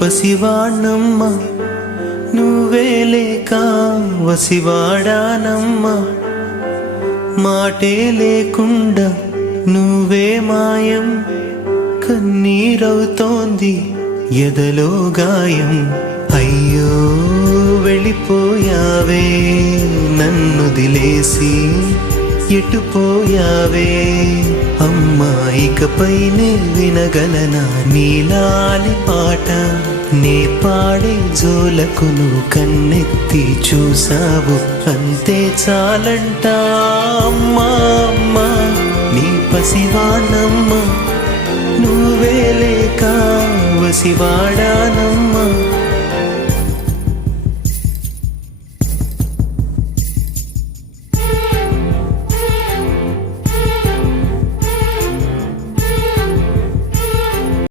పసివాణ్ణమ్మ నువ్వే లేక వసివాడానమ్మా మాటే లేకుండా నువ్వే మాయం కన్నీరవుతోంది ఎదలో గాయం అయ్యో వెళ్ళిపోయావే నన్నుదిలేసి ఎటుపోయావే అమ్మా ఇకపైనే వినగలనా నీలాలి పాట నే పాడే జోలకు నువ్వు కన్నెత్తి చూసావు అంతే చాలంట అమ్మా అమ్మా నీ పసివాణమ్మ నువ్వే లేక వసివాడా